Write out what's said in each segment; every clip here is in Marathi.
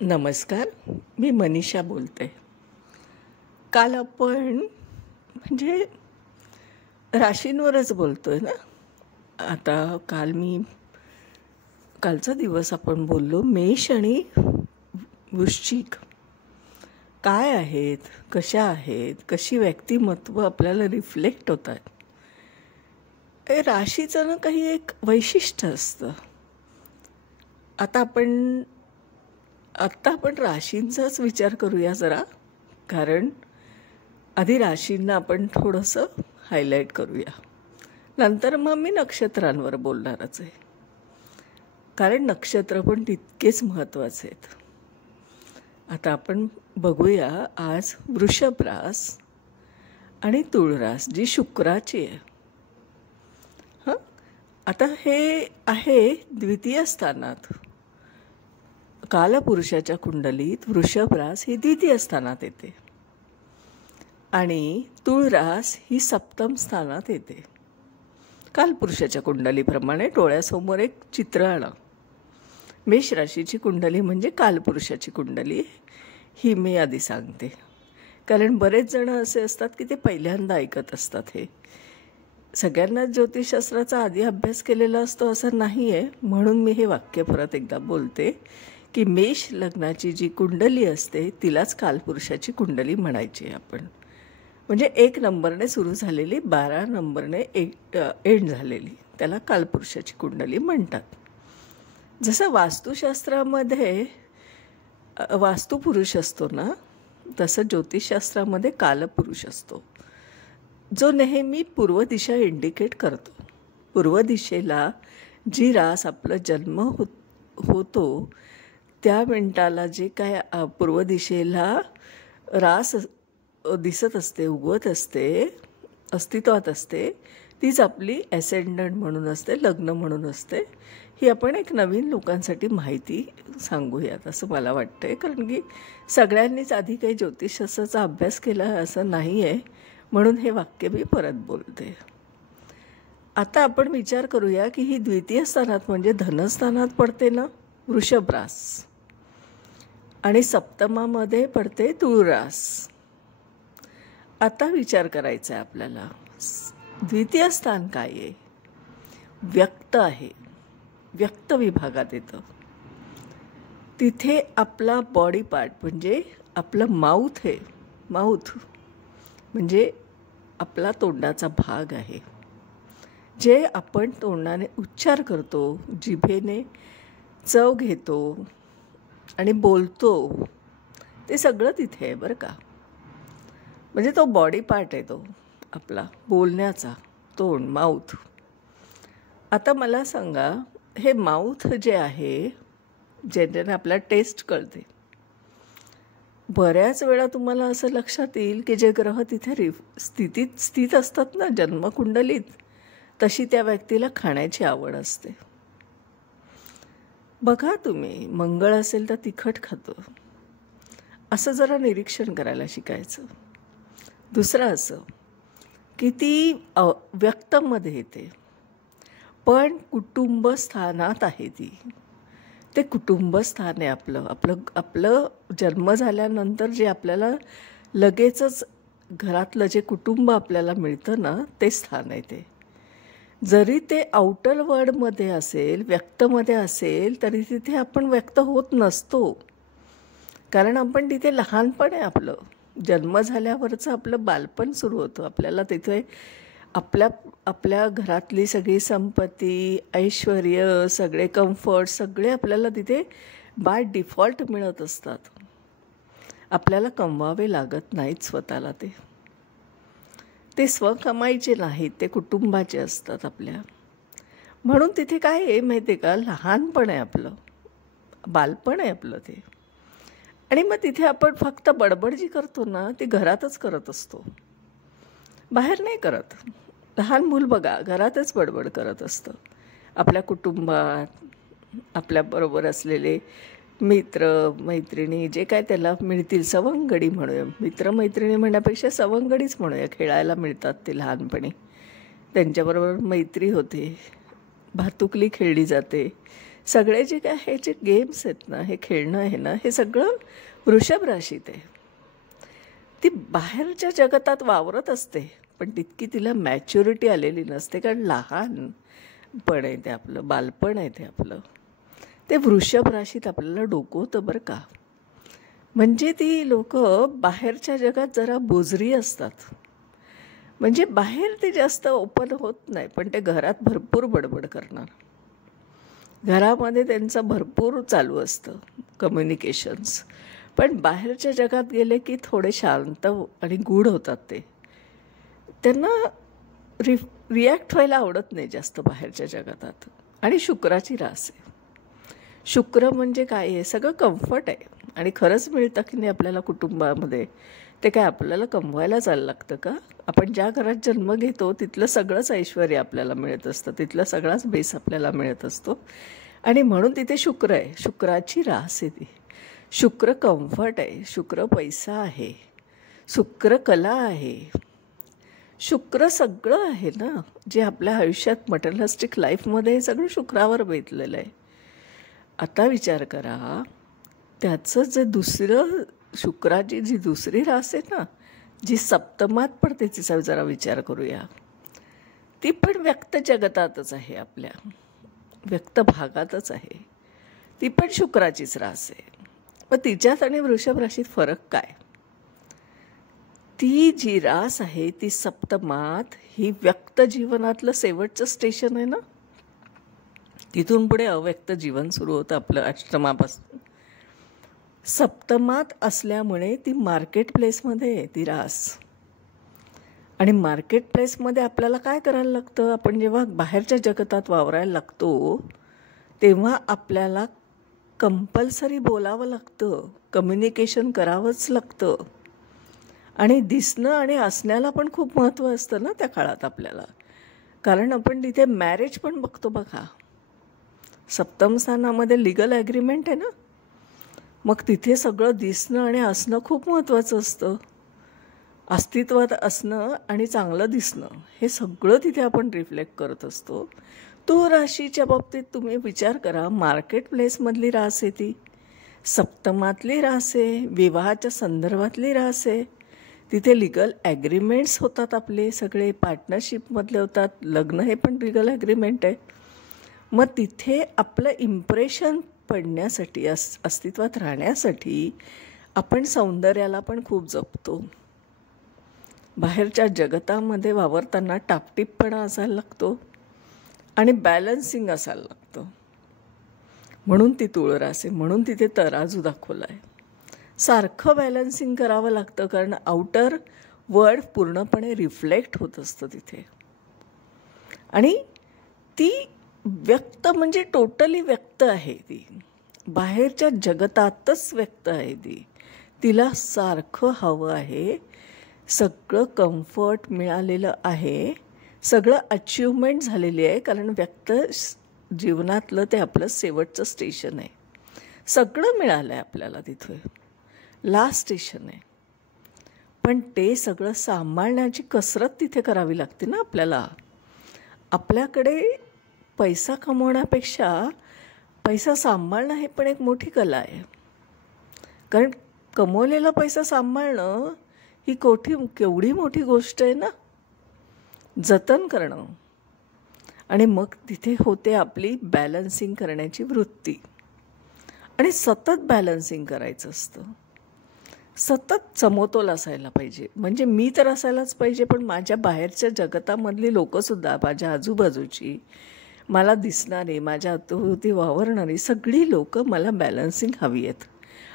नमस्कार. मी मनीषा बोलते. काल आपण म्हणजे राशींवरच बोलतोय ना. आता कालचा दिवस आपण बोललो मेष आणि वृश्चिक काय आहेत, कशा आहेत, कशी व्यक्तिमत्व आपल्याला रिफ्लेक्ट होतात. हे राशीचं ना काही एक वैशिष्ट्य असतं. आता आपण राशींचाच विचार करूया जरा, कारण आधी राशींना आपण थोडंसं हायलाईट करूया. नंतर मग मी नक्षत्रांवर बोलणारच आहे, कारण नक्षत्र पण तितकेच महत्त्वाचे आहेत. आता आपण बघूया आज वृषभ रास आणि तुळ रास जी शुक्राची आहे. हां, आता हे आहे द्वितीय स्थानात. कालपुरुषाच्या कुंडलीत वृषभ रास ही द्वितीय स्थानात येते आणि तुळ रास ही सप्तम स्थानात येते. कालपुरुषाच्या कुंडलीप्रमाणे डोळ्यासमोर एक चित्र आणा. मेष राशीची कुंडली म्हणजे कालपुरुषाची कुंडली ही मी आधी सांगते, कारण बरेच जण असे असतात की ते पहिल्यांदा ऐकत असतात. हे सगळ्यांना ज्योतिषशास्त्राचा आधी अभ्यास केलेला असतो असं नाही आहे, म्हणून मी हे वाक्य परत एकदा बोलते की मेष लग्नाची जी कुंडली असते तिलाच कालपुरुषाची कुंडली म्हणायची आपण. म्हणजे 1 नंबरने सुरू झालेली 12 नंबरने एंड झालेली त्याला कालपुरुषाची कुंडली म्हणतात. जसं वास्तुशास्त्रामध्ये वास्तुपुरुष असतो ना, तसं ज्योतिषशास्त्रामध्ये कालपुरुष असतो, जो नेहमी पूर्व दिशा इंडिकेट करतो. पूर्व दिशेला जी रास आपला जन्म होतो त्या मिनिटाला जे काय पूर्व दिशेला रास दिसत असते, उगवत असते, अस्तित्वात असते, तीच आपली ॲसेंडंट म्हणून असते, लग्न म्हणून असते. ही आपण एक नवीन लोकांसाठी माहिती सांगूयात असं मला वाटतं, कारण की सगळ्यांनीच आधी काही ज्योतिषशास्त्राचा अभ्यास केला असं नाही आहे, म्हणून हे वाक्य मी परत बोलते. आता आपण विचार करूया की ही द्वितीय स्थानात म्हणजे धनस्थानात पडते ना वृषभ रास, आणि सप्तमामध्ये पडते तुळ रास. आता विचार करायचा आहे आपल्याला, द्वितीय स्थान काय आहे? व्यक्त आहे, व्यक्त विभागात येतं. तिथे आपला बॉडी पार्ट म्हणजे आपलं माउथ आहे. माउथ म्हणजे आपला तोंडाचा भाग आहे, जे आपण तोंडाने उच्चार करतो, जिभेने चव घेतो आणि बोलतो, ते सगळं तिथे आहे बरं का. म्हणजे तो बॉडी पार्ट आहे तो आपला बोलण्याचा, तोंड, माउथ. आता मला सांगा, हे माउथ जे आहे ज्याने आपल्याला टेस्ट कळते, बऱ्याच वेळा तुम्हाला असं लक्षात येईल की जे ग्रह तिथे स्थित असतात ना जन्मकुंडलीत, तशी त्या व्यक्तीला खाण्याची आवड असते. बघा तुम्ही, मंगळ असेल तर तिखट खातो, असं जरा निरीक्षण करायला शिकायचं. दुसरं असं की ती व्यक्तमध्ये येते, पण कुटुंब स्थानात आहे ती. ते कुटुंब स्थान आहे आपलं जन्म झाल्यानंतर जे आपल्याला लगेचच घरातलं जे कुटुंब आपल्याला मिळतं ना, ते स्थान आहे ते. जरी ते आउटर वर्ल्डमध्ये असेल, व्यक्तमध्ये असेल, तरी तिथे आपण व्यक्त होत नसतो, कारण आपण तिथे लहानपण आहे आपलं. जन्म झाल्यावरचं आपलं बालपण सुरू होतं. आपल्याला तिथे आपल्या घरातली सगळी संपत्ती, ऐश्वर्य, सगळे कम्फर्ट सगळे आपल्याला तिथे बाय डिफॉल्ट मिळत असतात. आपल्याला कमवावे लागत नाहीत स्वतःला. ते स्वकमाईचे नाहीत, ते कुटुंबाचे असतात आपल्या. म्हणून तिथे काय आहे माहिती आहे का, लहानपण आहे आपलं, बालपण आहे आपलं ते. आणि मग तिथे आपण फक्त बडबड जी करतो ना, ती घरातच करत असतो, बाहेर नाही करत. लहान मूल बघा घरातच बडबड करत असतं. आपल्या कुटुंबात आपल्याबरोबर असलेले मित्र मैत्रिणी जे काय त्याला मिळतील, सवंगडी म्हणूया, मित्रमैत्रिणी म्हणण्यापेक्षा सवंगडीच म्हणूया, खेळायला मिळतात ते लहानपणी. त्यांच्याबरोबर मैत्री होते, भातुकली खेळली जाते, सगळे जे काय हे जे गेम्स आहेत ना, हे खेळणं आहे ना, हे सगळं वृषभ राशीत आहे. ती बाहेरच्या जगतात वावरत असते, पण तितकी तिला मॅच्युरिटी आलेली नसते, कारण लहानपण आहे ते आपलं, बालपण आहे ते आपलं. ते वृषभ राशीत आपल्याला डोकवतं बरं का. म्हणजे ती लोक बाहेरच्या जगात जरा बोजरी असतात. म्हणजे बाहेर ते जास्त ओपन होत नाही, पण ते घरात भरपूर बडबड करणार. घरामध्ये त्यांचं भरपूर चालू असतं कम्युनिकेशन्स, पण बाहेरच्या जगात गेले की थोडे शांत आणि गूढ होतात. त्यांना रिॲक्ट व्हायला आवडत नाही जास्त बाहेरच्या जगात. आणि शुक्राची रास आहे. शुक्र म्हणजे काय आहे, सगळं कम्फर्ट आहे. आणि खरंच मिळतं की नाही आपल्याला कुटुंबामध्ये, ते काय आपल्याला कमवायला चाललं लागतं का? आपण ज्या घरात जन्म घेतो तिथलं सगळंच ऐश्वर आपल्याला मिळत असतं, तिथला सगळाच बेस आपल्याला मिळत असतो. आणि म्हणून तिथे शुक्र आहे, शुक्राची रास आहे ती. शुक्र कम्फर्ट आहे, शुक्र पैसा आहे, शुक्र कला आहे, शुक्र सगळं आहे ना, जे आपल्या आयुष्यात मटेरियलिस्टिक लाईफमध्ये सगळं शुक्रावर बेतलेलं आहे. आता विचार करा, त्याचं जे दुसरं, शुक्राची जी दुसरी रास आहे ना, जी सप्तमात पडते, तिचा जरा विचार करूया. ती पण व्यक्त जगतातच आहे, आपल्या व्यक्त भागातच आहे. ती पण शुक्राचीच रास आहे. मग तिच्यात आणि वृषभ राशीत फरक काय? ती जी रास आहे ती सप्तमात, ही व्यक्त जीवनातलं शेवटचं स्टेशन आहे ना, तिथून पुढे अव्यक्त जीवन सुरू होतं आपलं अष्टमापासून. सप्तमात असल्यामुळे ती मार्केट प्लेसमध्ये आहे ती रास. आणि मार्केट प्लेसमध्ये आपल्याला काय करायला लागतं, आपण जेव्हा बाहेरच्या जगतात वावरायला लागतो तेव्हा आपल्याला कंपल्सरी बोलावं लागतं, कम्युनिकेशन करावंच लागतं. आणि दिसणं आणि असण्याला पण खूप महत्त्व असतं ना त्या काळात आपल्याला, कारण आपण तिथे मॅरेज पण बघतो बघा. सप्तम स्थानामध्ये लिगल ॲग्रीमेंट आहे ना, मग तिथे सगळं दिसणं आणि असणं खूप महत्त्वाचं असतं. अस्तित्वात असणं आणि चांगलं दिसणं, हे सगळं तिथे आपण रिफ्लेक्ट करत असतो. तो राशीच्या बाबतीत तुम्ही विचार करा, मार्केट प्लेसमधली रास आहे ती, सप्तमातली रास आहे, विवाहाच्या संदर्भातली रास आहे. तिथे लिगल ॲग्रीमेंट्स होतात, आपले सगळे पार्टनरशिपमधले होतात. लग्न हे पण लिगल ॲग्रीमेंट आहे. मग तिथे आपलं इम्प्रेशन पडण्यासाठी, अस्तित्वात राहण्यासाठी आपण सौंदर्याला पण खूप जपतो. बाहेरच्या जगतामध्ये वावरताना टापटीपपणा असायला लागतो आणि बॅलन्सिंग असायला लागतं. म्हणून ती तुळ रास आहे, म्हणून तिथे तराजू दाखवला आहे. सारखं बॅलन्सिंग करावं लागतं, कारण आउटर वर्ल्ड पूर्णपणे रिफ्लेक्ट होत असतं तिथे. आणि ती व्यक्त म्हणजे टोटली व्यक्त आहे ती, बाहेरच्या जगतातच व्यक्त आहे ती. तिला सारखं हवं आहे, सगळं कम्फर्ट मिळालेलं आहे, सगळं अचिव्हमेंट झालेली आहे, कारण व्यक्त जीवनातलं ते आपलं शेवटचं स्टेशन आहे. सगळं मिळालं आहे आपल्याला, तिथे लास्ट स्टेशन आहे. पण ते सगळं सांभाळण्याची कसरत तिथे करावी लागते ना आपल्याला. आपल्याकडे पैसा कमवण्यापेक्षा पैसा सांभाळणं हे पण एक मोठी कला आहे. कारण कमवलेला पैसा सांभाळणं ही केवढी मोठी गोष्ट आहे ना, जतन करणं. आणि मग तिथे होते आपली बॅलन्सिंग करण्याची वृत्ती. आणि सतत बॅलन्सिंग करायचं असतं, सतत समतोल असायला पाहिजे. म्हणजे मी तर असायलाच पाहिजे, पण माझ्या बाहेरच्या जगतामधली लोकंसुद्धा, माझ्या आजूबाजूची, मला दिसणारी, माझ्या अवती वावरणारी सगळी लोकं मला बॅलन्सिंग हवी आहेत.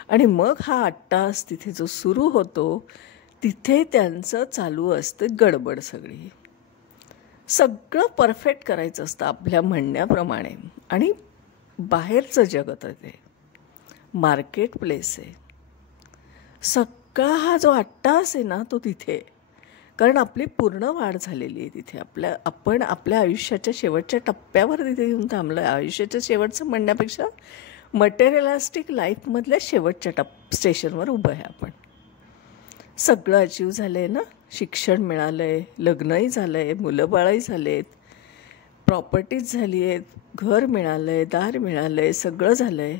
आणि मग हा 8 तास तिथे जो सुरू होतो, तिथे त्यांचं चालू असतं गडबड सगळी. सगळं परफेक्ट करायचं असतं आपल्या म्हणण्याप्रमाणे. आणि बाहेरचं जगत आहे ते मार्केट प्लेस आहे. सगळा हा जो 8 तास आहे ना, तो तिथे, कारण आपली पूर्ण वाढ झालेली आहे तिथे. आपण आपल्या आयुष्याच्या शेवटच्या टप्प्यावर तिथे येऊन थांबलो आहे. आयुष्याच्या शेवटचं म्हणण्यापेक्षा मटेरियलिस्टिक लाईफमधल्या शेवटच्या स्टेशनवर उभं आहे आपण. सगळं अचीव झालं आहे ना, शिक्षण मिळालं आहे, लग्नही झालं आहे, मुलं बाळही झाले आहेत, प्रॉपर्टीज झाली आहेत, घर मिळालं आहे, दार मिळालं आहे, सगळं झालं आहे.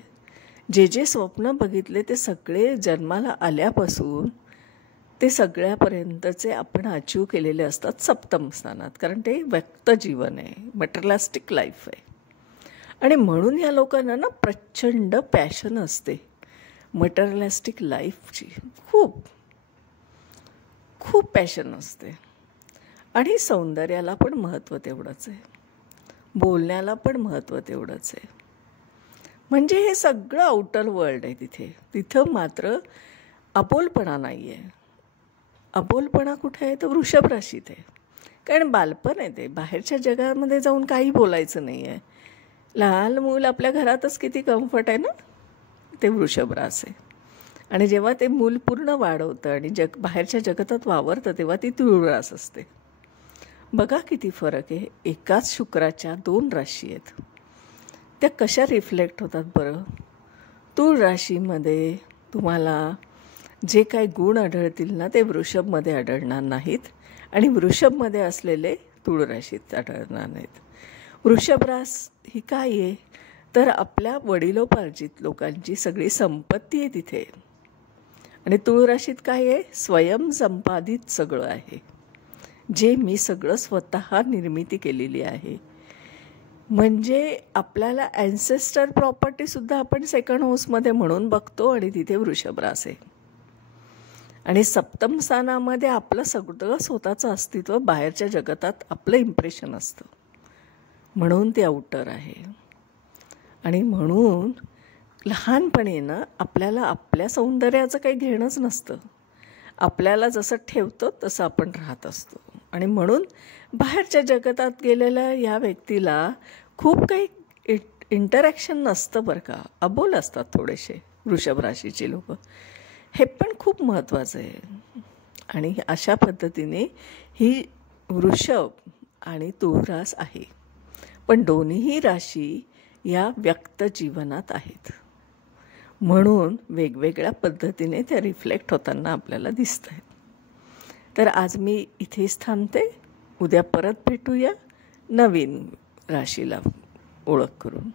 जे स्वप्न बघितले ते सगळे जन्माला आल्यापासून ते सगळ्यापर्यंतचे आपण अचीव केलेले असतात सप्तम स्थानात, कारण ते व्यक्त जीवन आहे, मटेरियलिस्टिक लाईफ आहे. आणि म्हणून या लोकांना ना प्रचंड पॅशन असते मटेरियलिस्टिक लाईफची. खूप खूप पॅशन असते. आणि सौंदर्याला पण महत्त्व तेवढंच आहे, बोलण्याला पण महत्त्व तेवढंच आहे. म्हणजे हे सगळं आउटर वर्ल्ड आहे तिथं मात्र अबोलपणा नाही आहे. अबोलपणा कुठे आहे? तर वृषभ राशीत आहे. कारण बालपण आहे, ते बाहेरच्या जगामध्ये जाऊन काही बोलायचं नाही आहे. लहान मूल आपल्या घरातच किती कम्फर्ट आहे ना, ते वृषभ रास आहे. आणि जेव्हा ते मूल पूर्ण वाढवतं आणि बाहेरच्या जगतात वावरतं तेव्हा ती तुळ रास असते. बघा किती फरक आहे. एकाच शुक्राच्या 2 राशी आहेत, त्या कशा रिफ्लेक्ट होतात बरं. तुळ राशीमध्ये तुम्हाला जे काही गुण आढळतील ना ते वृषभमध्ये आढळणार नाहीत, आणि वृषभमध्ये असलेले तुळ राशीत आढळणार नाहीत. वृषभ रास ही काय आहे? तर आपल्या वडिलोपार्जित लोकांची सगळी संपत्ती आहे तिथे. आणि तुळ राशीत काय आहे? स्वयंसंपादित सगळं आहे, जे मी सगळं स्वतः निर्मिती केलेली आहे. म्हणजे आपल्याला ॲन्सेस्टर प्रॉपर्टीसुद्धा आपण सेकंड हाऊसमध्ये म्हणून बघतो, आणि तिथे वृषभ रास आहे. आणि सप्तम स्थानामध्ये आपलं सगळं स्वतःचं अस्तित्व बाहेरच्या जगतात आपलं इम्प्रेशन असतं, म्हणून ते आउटर आहे. आणि म्हणून लहानपणी ना आपल्याला आपल्या सौंदर्याचं काही घेणंच नसतं. आपल्याला जसं ठेवतो तसं आपण राहत असतो. आणि म्हणून बाहेरच्या जगतात गेलेल्या या व्यक्तीला खूप काही इंटरॅक्शन नसतं बरं का. अबोल असतात थोडेसे वृषभ राशीचे लोक. हे पण खूप महत्त्वाचं आहे. आणि अशा पद्धतीने ही वृषभ आणि तुळ रास आहे. पण दोन्हीही राशी या व्यक्त जीवनात आहेत, म्हणून वेगवेगळ्या पद्धतीने त्या रिफ्लेक्ट होताना आपल्याला दिसत आहेत. तर आज मी इथेच थांबते. उद्या परत भेटूया नवीन राशीला ओळख करून.